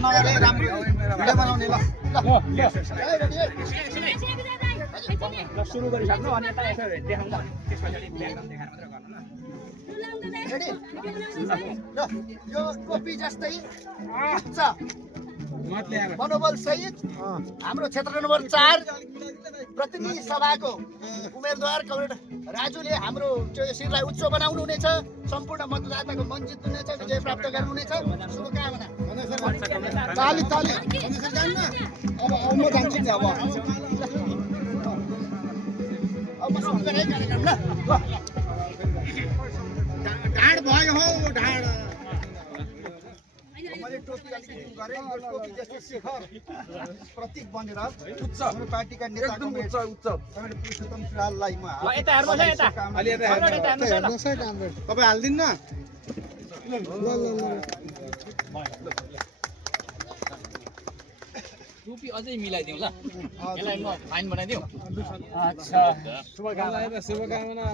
नगरे राम्रो भिडियो बनाउने ल ल सुरु गरिसक्नु अनि यता यसो देखाउँदा त्यसपछि अलि ब्याकग्राउन्ड देखाएर मात्र गर्नु ल रेडी ल यो टोपी जस्तै उच्च मनोबल सहित हाम्रो क्षेत्र नम्बर 4 प्रतिनिधि सभाको उम्मेदवार कमरेड राजुले हाम्रो शिरलाई उच्च बनाउनु हुनेछ सम्पूर्ण मतदाताको मन जित्नु हुनेछ विजय प्राप्त गर्नु हुनेछ शुभकामना ताली ताली अब म जान्छु नि अब म सुरु गरे कार्यक्रम ल ढाड भयो हौ ढाड मैले टोपी अलिकति गरे यो टोपी जस्तो शिखर प्रतीक बनेर उच्च हाम्रो पार्टीका नेताको उच्च कमरेड पुरुषोत्तम श्रेष्ठलाई म ल यता हेर्नुस् है यता अलि यता हेर्नुस् है तपाईँ हाल्दिन्न ल टोपी अझै मिलाइदिउँ ल यसलाई म फाइन बनाइदिउँ अच्छा शुभकामना